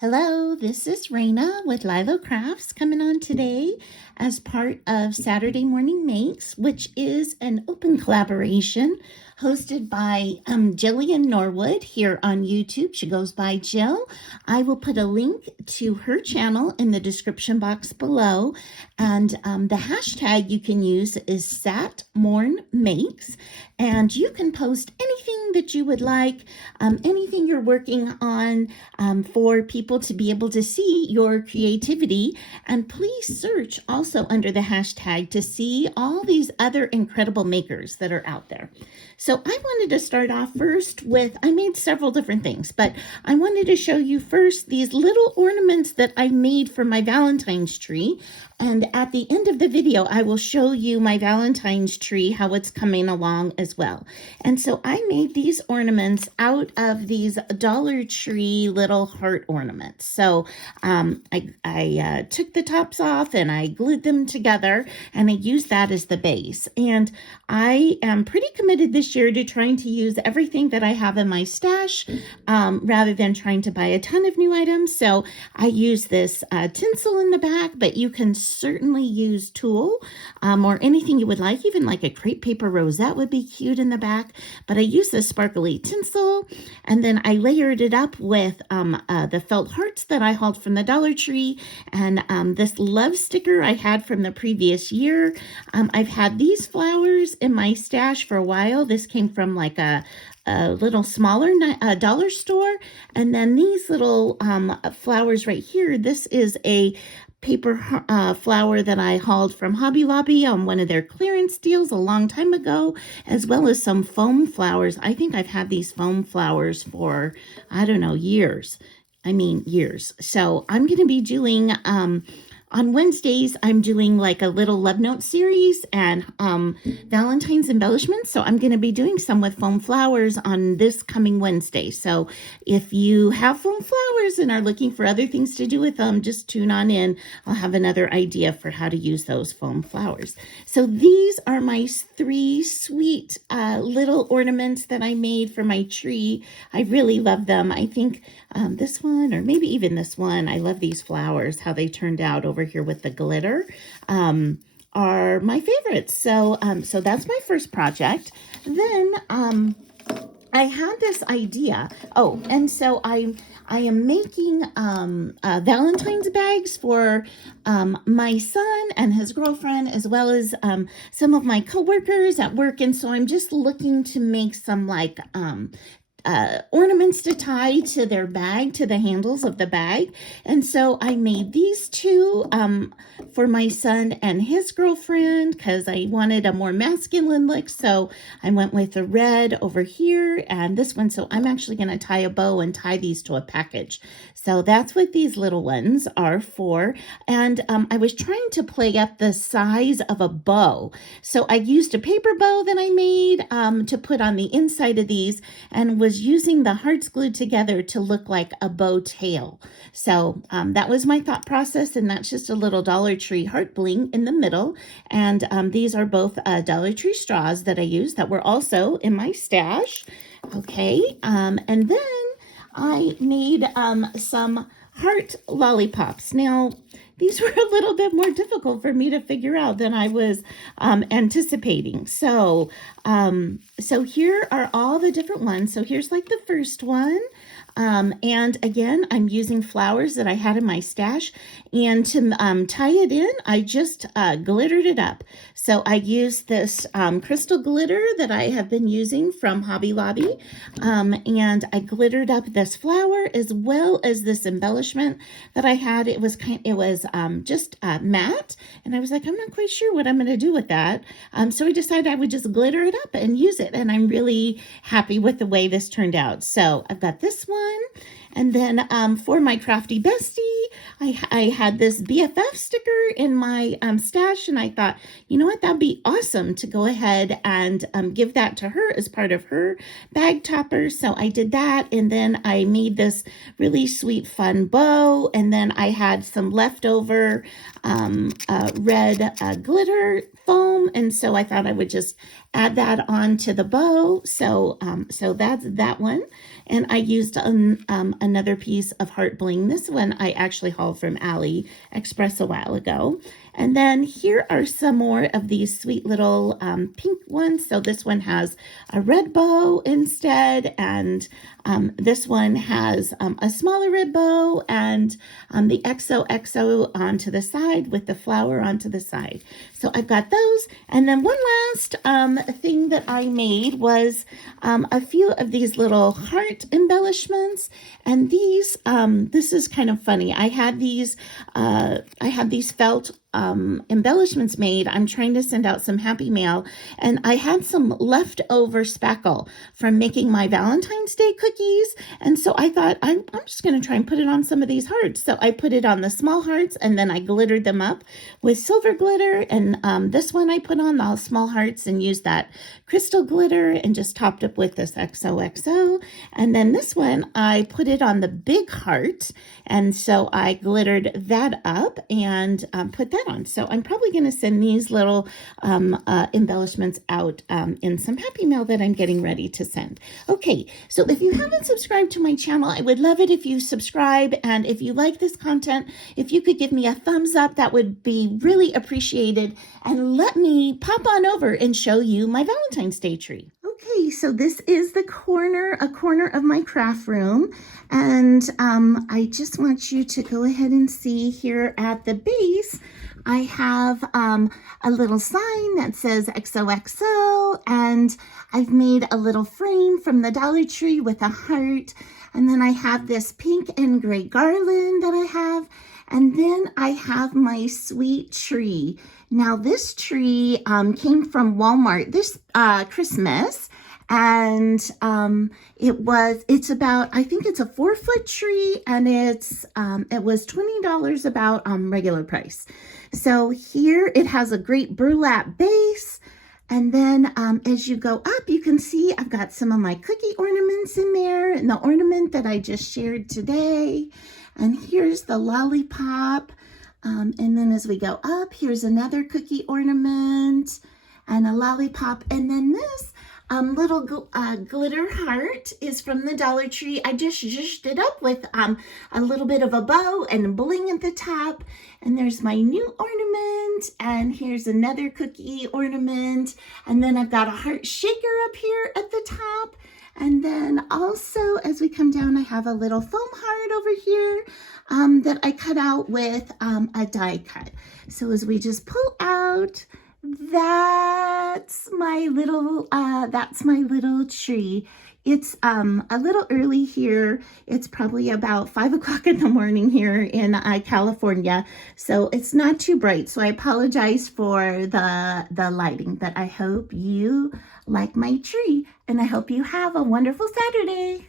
Hello, this is Raina with Lylo Crafts coming on today as part of Saturday Morning Makes, which is an open collaboration hosted by Jillian Norwood here on YouTube. She goes by Jill. I will put a link to her channel in the description box below. And the hashtag you can use is SatMornMakes. And you can post anything that you would like, anything you're working on for people to be able to see your creativity. And please search also under the hashtag to see all these other incredible makers that are out there. So I wanted to start off first with, I made several different things, but I wanted to show you first these little ornaments that I made for my Valentine's tree. And at the end of the video, I will show you my Valentine's tree, how it's coming along as well. And so I made these ornaments out of these Dollar Tree little heart ornaments. So I took the tops off and I glued them together and I used that as the base. And I am pretty committed this year to trying to use everything that I have in my stash rather than trying to buy a ton of new items. So I use this tinsel in the back, but you can certainly use tulle or anything you would like, even like a crepe paper rosette would be cute in the back. But I use this sparkly tinsel and then I layered it up with the felt hearts that I hauled from the Dollar Tree and this love sticker I had from the previous year. I've had these flowers in my stash for a while. This came from like a little smaller dollar store. And then these little flowers right here, this is a paper flower that I hauled from Hobby Lobby on one of their clearance deals a long time ago, as well as some foam flowers. I think I've had these foam flowers for, I don't know, years. I mean, years. So I'm going to be doing on Wednesdays, I'm doing like a little love note series and Valentine's embellishments. So I'm going to be doing some with foam flowers on this coming Wednesday. So if you have foam flowers and are looking for other things to do with them, just tune on in. I'll have another idea for how to use those foam flowers. So these are my three sweet little ornaments that I made for my tree. I really love them. I think this one, or maybe even this one, I love these flowers, how they turned out over here with the glitter, are my favorites. So so that's my first project. Then I had this idea. Oh, and so I am making Valentine's bags for my son and his girlfriend, as well as some of my coworkers at work. And so I'm just looking to make some like ornaments to tie to their bag, to the handles of the bag. And so I made these two for my son and his girlfriend because I wanted a more masculine look. So I went with the red over here and this one. So I'm actually going to tie a bow and tie these to a package. So that's what these little ones are for. And I was trying to play up the size of a bow. So I used a paper bow that I made to put on the inside of these and was using the hearts glued together to look like a bow tail. So that was my thought process, and that's just a little Dollar Tree heart bling in the middle. And these are both Dollar Tree straws that I used that were also in my stash. Okay, and then I made some heart lollipops. Now, these were a little bit more difficult for me to figure out than I was anticipating. So, so here are all the different ones. So here's like the first one. And again, I'm using flowers that I had in my stash. And to tie it in, I just glittered it up. So I used this crystal glitter that I have been using from Hobby Lobby. And I glittered up this flower as well as this embellishment that I had. It was just matte. And I was like, I'm not quite sure what I'm going to do with that. So I decided I would just glitter it up and use it. And I'm really happy with the way this turned out. So I've got this one. And then for my crafty bestie, I had this BFF sticker in my stash, and I thought, you know what, that'd be awesome to go ahead and give that to her as part of her bag topper. So I did that, and then I made this really sweet, fun bow, and then I had some leftover red glitter foam, and so I thought I would just add that on to the bow. So so that's that one. And I used a another piece of heart bling. This one I actually hauled from AliExpress a while ago. And then here are some more of these sweet little pink ones. So this one has a red bow instead, and this one has a smaller red bow and the XOXO onto the side with the flower onto the side. So I've got those. And then one last thing that I made was a few of these little heart embellishments. And these, this is kind of funny. I had these felt embellishments made. I'm trying to send out some happy mail, and I had some leftover spackle from making my Valentine's Day cookies, and so I thought I'm just going to try and put it on some of these hearts. So I put it on the small hearts, and then I glittered them up with silver glitter, and this one I put on the small hearts and used that crystal glitter and just topped up with this XOXO, and then this one I put it on the big heart, and so I glittered that up and put that on. So I'm probably going to send these little embellishments out in some happy mail that I'm getting ready to send. Okay, so if you haven't subscribed to my channel, I would love it if you subscribe, and if you like this content, if you could give me a thumbs up, that would be really appreciated, and let me pop on over and show you my Valentine's Day tree. Okay, so this is a corner of my craft room, and I just want you to go ahead and see here at the base, I have a little sign that says XOXO, and I've made a little frame from the Dollar Tree with a heart, and then I have this pink and gray garland that I have, and then I have my sweet tree. Now this tree came from Walmart this Christmas, and it's about, I think it's a 4-foot tree, and it was $20 about regular price. So here it has a great burlap base, and then as you go up, you can see I've got some of my cookie ornaments in there, and the ornament that I just shared today, and here's the lollipop. And then as we go up, here's another cookie ornament and a lollipop. And then this little glitter heart is from the Dollar Tree. I just zhuzhed it up with a little bit of a bow and bling at the top. And there's my new ornament. And here's another cookie ornament. And then I've got a heart shaker up here at the top. And then also, as we come down, I have a little foam heart over here that I cut out with a die cut. So as we just pull out, that's my little tree. It's a little early here. It's probably about 5 o'clock in the morning here in California, so it's not too bright. So I apologize for the lighting, but I hope you like my tree, and I hope you have a wonderful Saturday.